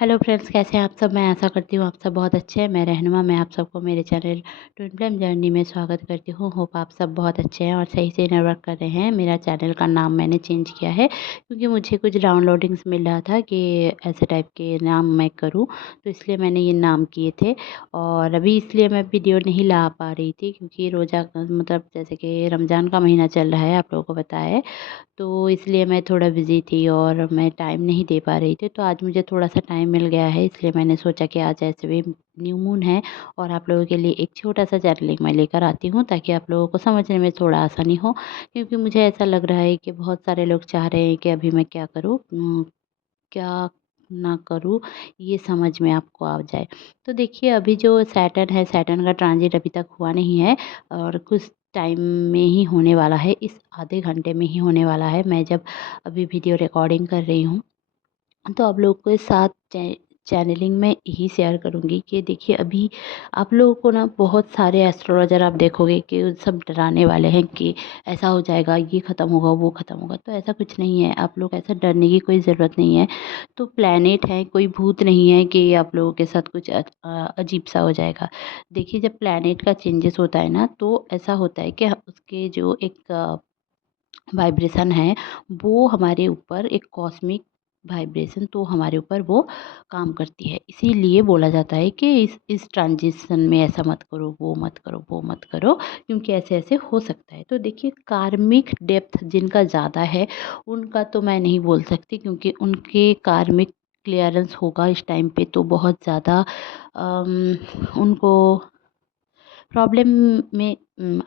Hello friends, कैसे हैं आप सब। मैं आशा करती हूँ आप सब बहुत अच्छे हैं। मैं रहनुमा, मैं आप सबको मेरे चैनल ट्विन फ्लेम जर्नी में स्वागत करती हूँ। होप आप सब बहुत अच्छे हैं और सही से नेटवर्क कर रहे हैं। मेरा चैनल का नाम मैंने चेंज किया है क्योंकि मुझे कुछ डाउनलोडिंग्स मिल रहा था कि ऐसे टाइप के नाम मैं करूँ, तो इसलिए मैंने ये नाम किए थे। और अभी इसलिए मैं वीडियो नहीं ला पा रही थी क्योंकि रोज़ा मतलब जैसे कि रमज़ान का महीना चल रहा है, आप लोगों को पता है, तो इसलिए मैं थोड़ा बिज़ी थी और मैं टाइम नहीं दे पा रही थी। तो आज मुझे थोड़ा-सा टाइम मिल गया है, इसलिए मैंने सोचा कि आज ऐसे भी न्यू मून है और आप लोगों के लिए एक छोटा-सा चैनलिंग मैं लेकर आती हूँ ताकि आप लोगों को समझने में थोड़ा आसानी हो। क्योंकि मुझे ऐसा लग रहा है कि बहुत सारे लोग चाह रहे हैं कि अभी मैं क्या करूँ, क्या ना करूँ, ये समझ में आपको आ जाए। तो देखिए, अभी जो सैटर्न है, सैटर्न का ट्रांज़िट अभी तक हुआ नहीं है और कुछ टाइम में ही होने वाला है, इस आधे घंटे में ही होने वाला है। मैं जब अभी वीडियो रिकॉर्डिंग कर रही हूँ, तो आप लोगों के साथ चैनलिंग में यही शेयर करूँगी कि देखिए, अभी आप लोगों को ना बहुत सारे एस्ट्रोलॉजर आप देखोगे कि वो सब डराने वाले हैं कि ऐसा हो जाएगा, ये ख़त्म होगा, वो ख़त्म होगा। तो ऐसा कुछ नहीं है, आप लोग ऐसा डरने की कोई ज़रूरत नहीं है। तो प्लैनेट है, कोई भूत नहीं है कि आप लोगों के साथ कुछ अजीब-सा हो जाएगा। देखिए, जब प्लैनेट का चेंजेस होता है ना, तो ऐसा होता है कि उसके जो एक वाइब्रेशन है, वो हमारे ऊपर एक कॉस्मिक वाइब्रेशन, तो हमारे ऊपर वो काम करती है। इसीलिए बोला जाता है कि इस ट्रांजिशन में ऐसा मत करो, वो मत करो, वो मत करो, क्योंकि ऐसे-ऐसे हो सकता है। तो देखिए, कार्मिक डेप्थ जिनका ज़्यादा है, उनका तो मैं नहीं बोल सकती क्योंकि उनके कार्मिक क्लियरेंस होगा इस टाइम पे तो बहुत ज़्यादा उनको प्रॉब्लम में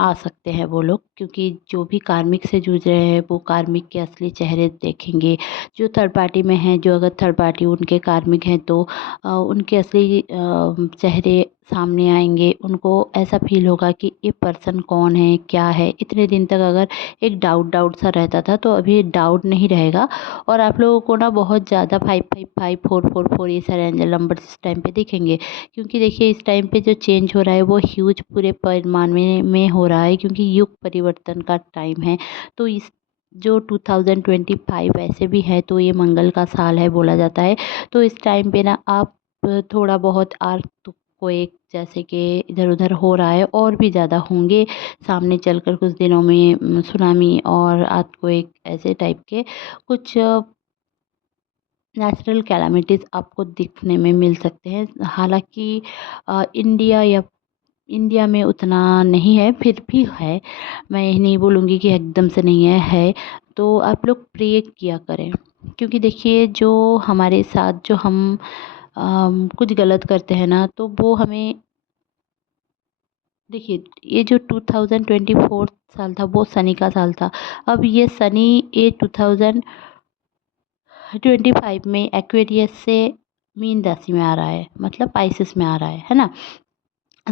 आ सकते हैं वो लोग, क्योंकि जो भी कार्मिक से जूझ रहे हैं वो कार्मिक के असली चेहरे देखेंगे। जो थर्ड पार्टी में हैं, जो अगर थर्ड पार्टी उनके कार्मिक हैं, तो उनके असली चेहरे सामने आएंगे। उनको ऐसा फील होगा कि ये पर्सन कौन है, क्या है। इतने दिन तक अगर एक डाउट डाउट सा रहता था, तो अभी डाउट नहीं रहेगा। और आप लोगों को ना बहुत ज़्यादा 555 444 ये सारे एंजल नंबर इस टाइम पे दिखेंगे, क्योंकि देखिए, इस टाइम पे जो चेंज हो रहा है वो ह्यूज पूरे परिमाण में हो रहा है, क्योंकि युग परिवर्तन का टाइम है। तो इस जो 2025 ऐसे भी है, तो ये मंगल का साल है बोला जाता है। तो इस टाइम पे ना आप थोड़ा बहुत आर्थ को एक जैसे कि इधर उधर हो रहा है, और भी ज़्यादा होंगे सामने चलकर कुछ दिनों में सुनामी और आर्थ को एक ऐसे टाइप के कुछ नेचुरल कैलामिटीज़ आपको दिखने में मिल सकते हैं। हालाँकि इंडिया में उतना नहीं है, फिर भी है। मैं ये नहीं बोलूँगी कि एकदम से नहीं है, है। तो आप लोग प्रे किया करें, क्योंकि देखिए, जो हमारे साथ जो हम कुछ गलत करते हैं ना, तो वो हमें देखिए, ये जो 2024 साल था वो शनि का साल था। अब ये शनि ये 2025 में एक्वेरियस से मीन राशि में आ रहा है, मतलब पाइसेस में आ रहा है ना?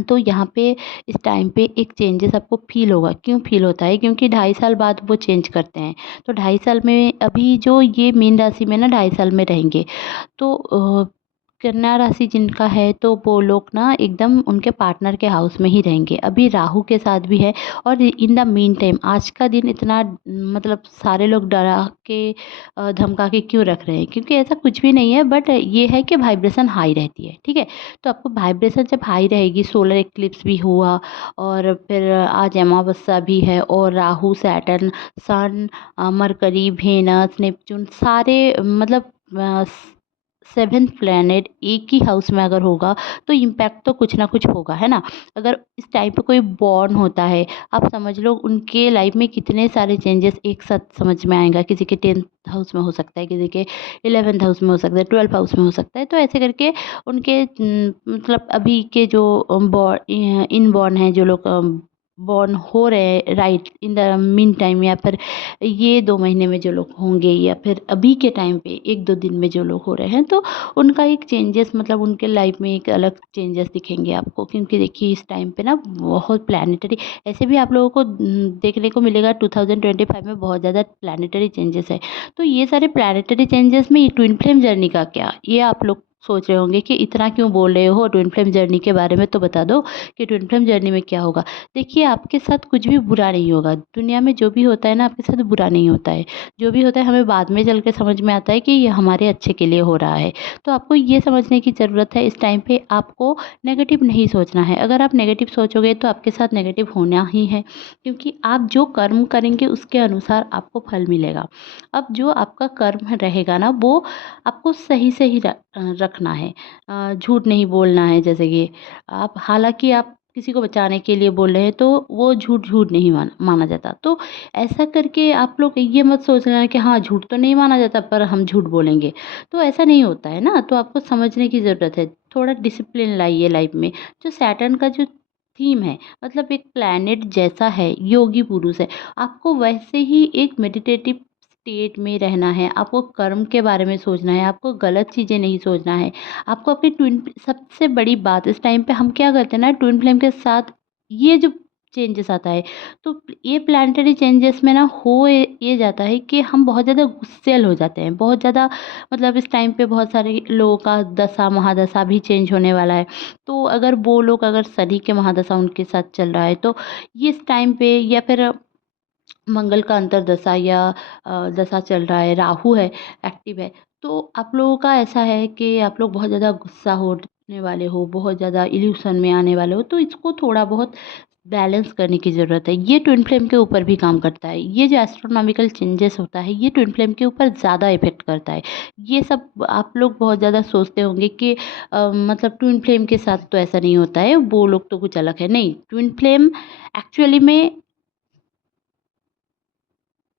तो यहाँ पे इस टाइम पे एक चेंजेस आपको फ़ील होगा। क्यों फ़ील होता है? क्योंकि 2.5 साल बाद वो चेंज करते हैं। तो 2.5 साल में अभी जो ये मीन राशि में ना 2.5 साल में रहेंगे। तो कन्या राशि जिनका है, तो वो लोग ना एकदम उनके पार्टनर के हाउस में ही रहेंगे। अभी राहु के साथ भी है। और इन द मीन टाइम आज का दिन इतना मतलब सारे लोग डरा के धमका के क्यों रख रहे हैं? क्योंकि ऐसा कुछ भी नहीं है, बट ये है कि वाइब्रेशन हाई रहती है, ठीक है? तो आपको वाइब्रेशन जब हाई रहेगी, सोलर इक्लिप्स भी हुआ और फिर आज अमावस्या भी है, और राहु, सैटर्न, सन, मरकरी, वेनस, नेपच्यून सारे मतलब 7th प्लैनेट एक ही हाउस में अगर होगा, तो इम्पैक्ट तो कुछ ना कुछ होगा, है ना? अगर इस टाइम पे कोई बॉर्न होता है, आप समझ लो उनके लाइफ में कितने सारे चेंजेस एक साथ समझ में आएगा। किसी के 10th हाउस में हो सकता है, किसी के 11th हाउस में हो सकता है, 12th हाउस में हो सकता है। तो ऐसे करके उनके मतलब अभी के जो इनबॉर्न हैं, जो लोग बॉर्न हो रहे हैं right in the mean time, या फिर ये 2 महीने में जो लोग होंगे, या फिर अभी के टाइम पे 1-2 दिन में जो लोग हो रहे हैं, तो उनका एक चेंजेस मतलब उनके लाइफ में एक अलग चेंजेस दिखेंगे आपको। क्योंकि देखिए, इस टाइम पे ना बहुत प्लैनेटरी ऐसे भी आप लोगों को देखने को मिलेगा। 2025 में बहुत ज़्यादा प्लैनेटरी चेंजेस है। तो ये सारे प्लैनेटरी चेंजेस में ये ट्विन फ्लेम जर्नी का क्या, ये आप लोग सोच रहे होंगे कि इतना क्यों बोल रहे हो, ट्विन फ्लेम जर्नी के बारे में तो बता दो कि ट्विन फ्लेम जर्नी में क्या होगा। देखिए, आपके साथ कुछ भी बुरा नहीं होगा। दुनिया में जो भी होता है ना, आपके साथ बुरा नहीं होता है। जो भी होता है हमें बाद में चल के समझ में आता है कि ये हमारे अच्छे के लिए हो रहा है। तो आपको ये समझने की ज़रूरत है, इस टाइम पे आपको नेगेटिव नहीं सोचना है। अगर आप नेगेटिव सोचोगे तो आपके साथ नेगेटिव होना ही है, क्योंकि आप जो कर्म करेंगे उसके अनुसार आपको फल मिलेगा। अब जो आपका कर्म रहेगा ना, वो आपको सही से ही रखना है। झूठ नहीं बोलना है, जैसे कि आप, हालाँकि आप किसी को बचाने के लिए बोल रहे हैं, तो वो झूठ नहीं माना जाता। तो ऐसा करके आप लोग ये मत सोचना कि हाँ, झूठ तो नहीं माना जाता पर हम झूठ बोलेंगे, तो ऐसा नहीं होता है ना। तो आपको समझने की ज़रूरत है। थोड़ा डिसिप्लिन लाइए लाइफ में। जो सैटर्न का जो थीम है, मतलब एक प्लैनेट जैसा है, योगी पुरुष है, आपको वैसे ही एक मेडिटेटिव स्टेट में रहना है। आपको कर्म के बारे में सोचना है, आपको गलत चीज़ें नहीं सोचना है। आपको अपनी ट्विन, सबसे बड़ी बात इस टाइम पे हम क्या करते हैं ना, ट्विन फ्लेम के साथ ये जो चेंजेस आता है, तो ये प्लानिटरी चेंजेस में ना हो ये जाता है कि हम बहुत ज़्यादा गुस्सैल हो जाते हैं, बहुत ज़्यादा। मतलब इस टाइम पे बहुत सारे लोगों का दशा महादशा भी चेंज होने वाला है। तो अगर वो लोग, अगर शनि के महादशा उनके साथ चल रहा है, तो ये इस टाइम पे, या फिर मंगल का अंतर्दशा या दशा चल रहा है, राहु है, एक्टिव है, तो आप लोगों का ऐसा है कि आप लोग बहुत ज़्यादा गुस्सा होने वाले हो, बहुत ज़्यादा इल्यूशन में आने वाले हो। तो इसको थोड़ा बहुत बैलेंस करने की ज़रूरत है। ये ट्विन फ्लेम के ऊपर भी काम करता है। ये जो एस्ट्रोनॉमिकल चेंजेस होता है, ये ट्विन फ्लेम के ऊपर ज़्यादा इफ़ेक्ट करता है। ये सब आप लोग बहुत ज़्यादा सोचते होंगे कि मतलब ट्विन फ्लेम के साथ तो ऐसा नहीं होता है, वो लोग तो कुछ अलग है। नहीं, ट्विन फ्लेम एक्चुअली में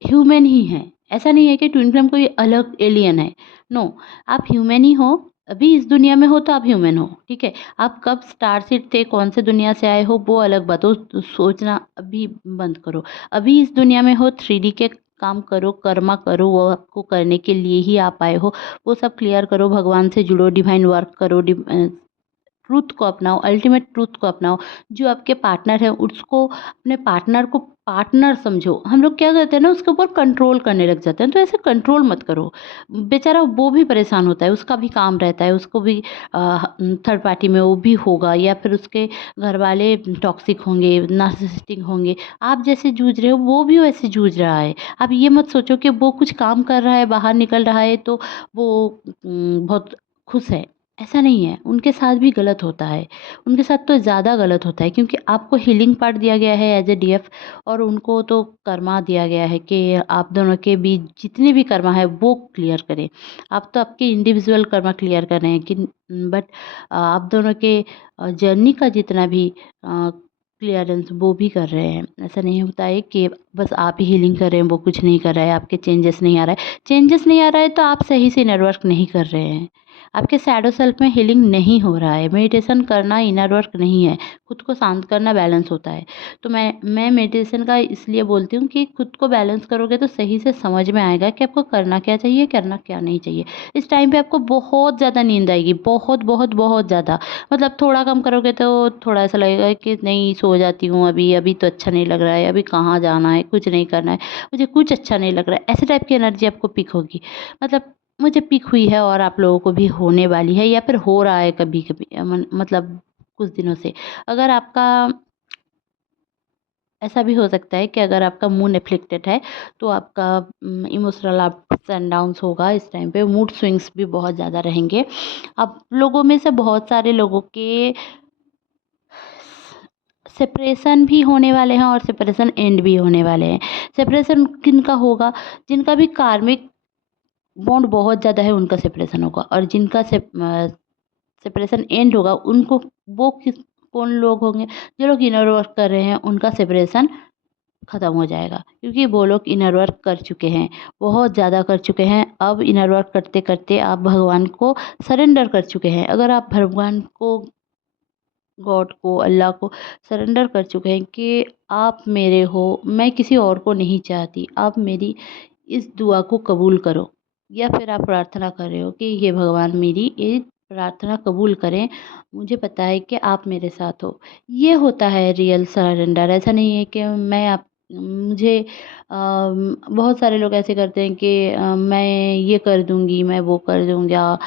ह्यूमन ही हैं। ऐसा नहीं है कि ट्विन फ्लेम कोई अलग एलियन है। नो, आप ह्यूमन ही हो। अभी इस दुनिया में हो तो आप ह्यूमन हो, ठीक है? आप कब स्टार सीड थे, कौन से दुनिया से आए हो, वो अलग बात हो। तो सोचना अभी बंद करो। अभी इस दुनिया में हो, 3D के काम करो, कर्मा करो, वो आपको करने के लिए ही आप आए हो। वो सब क्लियर करो, भगवान से जुड़ो, डिवाइन वर्क करो, ट्रूथ को अपनाओ, अल्टीमेट ट्रूथ को अपनाओ। जो आपके पार्टनर है, उसको, अपने पार्टनर को पार्टनर समझो। हम लोग क्या करते हैं ना, उसके ऊपर कंट्रोल करने लग जाते हैं, तो ऐसे कंट्रोल मत करो। बेचारा वो भी परेशान होता है, उसका भी काम रहता है, उसको भी थर्ड पार्टी में वो भी होगा, या फिर उसके घर वाले टॉक्सिक होंगे, नार्सिसिस्टिक होंगे। आप जैसे जूझ रहे हो, वो भी वैसे जूझ रहा है। आप ये मत सोचो कि वो कुछ काम कर रहा है, बाहर निकल रहा है, तो वो बहुत खुश है। ऐसा नहीं है, उनके साथ भी गलत होता है। उनके साथ तो ज़्यादा गलत होता है, क्योंकि आपको हीलिंग पार्ट दिया गया है एज ए डीएफ, और उनको तो कर्मा दिया गया है कि आप दोनों के बीच जितने भी कर्मा है वो क्लियर करें। आप तो आपके इंडिविजुअल कर्मा क्लियर कर रहे हैं कि, बट आप दोनों के जर्नी का जितना भी क्लियरेंस वो भी कर रहे हैं। ऐसा नहीं होता है कि बस आप ही हीलिंग कर रहे हैं, वो कुछ नहीं कर रहा है, आपके चेंजेस नहीं आ रहा है। चेंजेस नहीं आ रहा है तो आप सही से इनर वर्क नहीं कर रहे हैं। आपके शैडो सेल्फ में हीलिंग नहीं हो रहा है। मेडिटेशन करना इनर वर्क नहीं है, खुद को शांत करना बैलेंस होता है। तो मैं मेडिटेशन का इसलिए बोलती हूँ कि खुद को बैलेंस करोगे तो सही से समझ में आएगा कि आपको करना क्या चाहिए, करना क्या नहीं चाहिए। इस टाइम पे आपको बहुत ज़्यादा नींद आएगी, बहुत बहुत बहुत ज़्यादा। मतलब थोड़ा कम करोगे तो थोड़ा ऐसा लगेगा कि नहीं, सो जाती हूँ, अभी अभी तो अच्छा नहीं लग रहा है, अभी कहाँ जाना है, कुछ नहीं करना है, मुझे कुछ अच्छा नहीं लग रहा है। ऐसे टाइप की एनर्जी आपको पिक होगी। मतलब मुझे पिक हुई है, और आप लोगों को भी होने वाली है, या फिर हो रहा है कभी-कभी, मतलब कुछ दिनों से। अगर आपका ऐसा भी हो सकता है कि अगर आपका मूड एफ्लिक्टेड है, तो आपका इमोशनल अप्स एंड डाउन्स होगा इस टाइम पे, मूड स्विंग्स भी बहुत ज़्यादा रहेंगे। आप लोगों में से बहुत सारे लोगों के सेपरेशन भी होने वाले हैं, और सेपरेशन एंड भी होने वाले हैं। सेपरेशन किनका होगा? जिनका भी कार्मिक बॉन्ड बहुत ज़्यादा है, उनका सेपरेशन होगा, और जिनका सेपरेशन एंड होगा, उनको, वो किस, कौन लोग होंगे? जो लोग इनर वर्क कर रहे हैं, उनका सेपरेशन ख़त्म हो जाएगा, क्योंकि वो लोग इनर वर्क कर चुके हैं, बहुत ज़्यादा कर चुके हैं। अब इनर वर्क करते करते आप भगवान को सरेंडर कर चुके हैं। अगर आप भगवान को, गॉड को, अल्लाह को सरेंडर कर चुके हैं कि आप मेरे हो, मैं किसी और को नहीं चाहती, आप मेरी इस दुआ को कबूल करो, या फिर आप प्रार्थना कर रहे हो कि ये भगवान मेरी ये प्रार्थना कबूल करें, मुझे पता है कि आप मेरे साथ हो। ये होता है रियल सरेंडर। ऐसा नहीं है कि मैं आप मुझे बहुत सारे लोग ऐसे करते हैं कि मैं ये कर दूँगी, मैं वो कर दूँगा,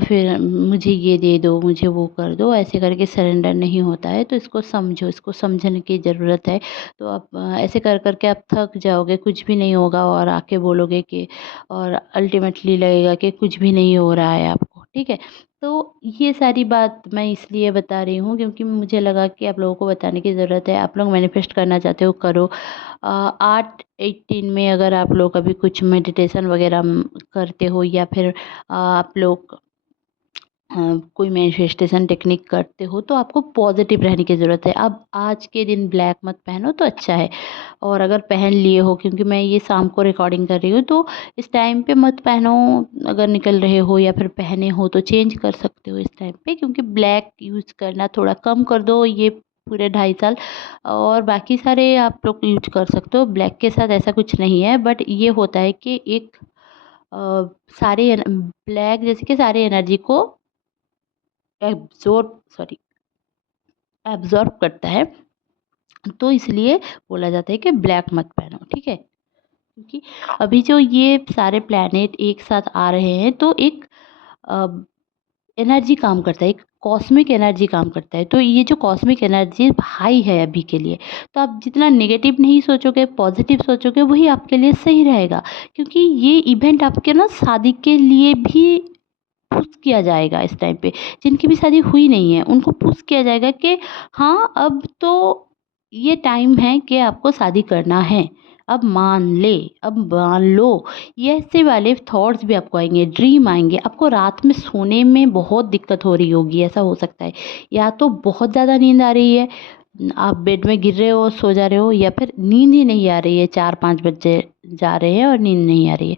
फिर मुझे ये दे दो, मुझे वो कर दो, ऐसे करके सरेंडर नहीं होता है। तो इसको समझो, इसको समझने की ज़रूरत है। तो आप ऐसे कर के आप थक जाओगे, कुछ भी नहीं होगा और आके बोलोगे कि और अल्टीमेटली लगेगा कि कुछ भी नहीं हो रहा है आपको, ठीक है? तो ये सारी बात मैं इसलिए बता रही हूँ क्योंकि मुझे लगा कि आप लोगों को बताने की ज़रूरत है। आप लोग मैनिफेस्ट करना चाहते हो, करो। 8-18 में अगर आप लोग अभी कुछ मेडिटेशन वगैरह करते हो या फिर आप लोग कोई मैनिफेस्टेशन टेक्निक करते हो तो आपको पॉजिटिव रहने की ज़रूरत है। अब आज के दिन ब्लैक मत पहनो तो अच्छा है, और अगर पहन लिए हो, क्योंकि मैं ये शाम को रिकॉर्डिंग कर रही हूँ तो इस टाइम पे मत पहनो। अगर निकल रहे हो या फिर पहने हो तो चेंज कर सकते हो इस टाइम पे, क्योंकि ब्लैक यूज़ करना थोड़ा कम कर दो ये पूरे 2.5 साल, और बाकी सारे आप लोग यूज कर सकते हो। ब्लैक के साथ ऐसा कुछ नहीं है, बट ये होता है कि एक सारे ब्लैक जैसे कि सारी एनर्जी को एब्ज़ॉर्ब करता है, तो इसलिए बोला जाता है कि ब्लैक मत पहनो, ठीक है? क्योंकि अभी जो ये सारे प्लैनेट एक साथ आ रहे हैं तो एक अ, एनर्जी काम करता है, एक कॉस्मिक एनर्जी काम करता है। तो ये जो कॉस्मिक एनर्जी हाई है अभी के लिए, तो आप जितना नेगेटिव नहीं सोचोगे, पॉजिटिव सोचोगे, वही आपके लिए सही रहेगा। क्योंकि ये इवेंट आपके ना शादी के लिए भी पुश किया जाएगा इस टाइम पे। जिनकी भी शादी हुई नहीं है उनको पुश किया जाएगा कि हाँ, अब तो ये टाइम है कि आपको शादी करना है। अब मान ले, अब मान लो। ये ऐसे वाले थॉट्स भी आपको आएँगे, ड्रीम आएँगे। आपको रात में सोने में बहुत दिक्कत हो रही होगी, ऐसा हो सकता है। या तो बहुत ज़्यादा नींद आ रही है, आप बेड में गिर रहे हो, सो जा रहे हो, या फिर नींद ही नहीं आ रही है, 4-5 बजे जा रहे हैं और नींद नहीं आ रही है।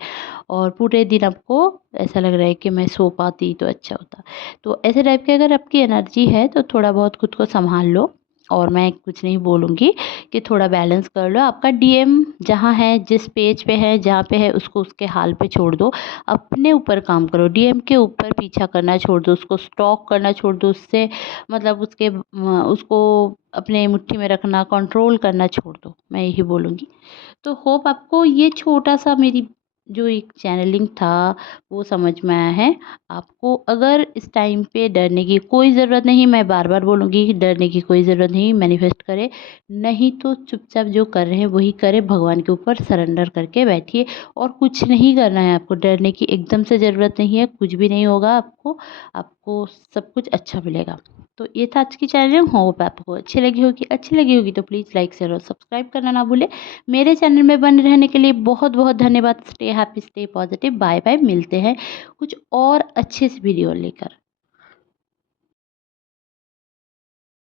और पूरे दिन आपको ऐसा लग रहा है कि मैं सो पाती तो अच्छा होता। तो ऐसे टाइप की अगर आपकी एनर्जी है तो थोड़ा बहुत खुद को सँभाल लो, और मैं कुछ नहीं बोलूँगी कि थोड़ा बैलेंस कर लो। आपका डीएम जहाँ है, जिस पेज पे है, जहाँ पे है, उसको उसके हाल पे छोड़ दो। अपने ऊपर काम करो, डीएम के ऊपर पीछा करना छोड़ दो, उसको स्टॉक करना छोड़ दो, उससे मतलब उसको अपने मुट्ठी में रखना, कंट्रोल करना छोड़ दो, मैं यही बोलूँगी। तो होप आपको ये छोटा-सा मेरी जो एक चैनलिंग था वो समझ में आया है। आपको अगर इस टाइम पे डरने की कोई ज़रूरत नहीं, मैं बार-बार बोलूँगी कि डरने की कोई ज़रूरत नहीं, मैनिफेस्ट करें। नहीं तो चुपचाप जो कर रहे हैं वही करें, भगवान के ऊपर सरेंडर करके बैठिए, और कुछ नहीं करना है आपको, डरने की एकदम से ज़रूरत नहीं है, कुछ भी नहीं होगा आपको, आपको सब कुछ अच्छा मिलेगा। तो ये था आज की चैनल, होप आपको अच्छी लगी होगी तो प्लीज़ लाइक, शेयर और सब्सक्राइब करना ना भूलें। मेरे चैनल में बने रहने के लिए बहुत बहुत धन्यवाद। Stay happy, stay positive. Bye bye, मिलते हैं कुछ और अच्छे से वीडियो लेकर।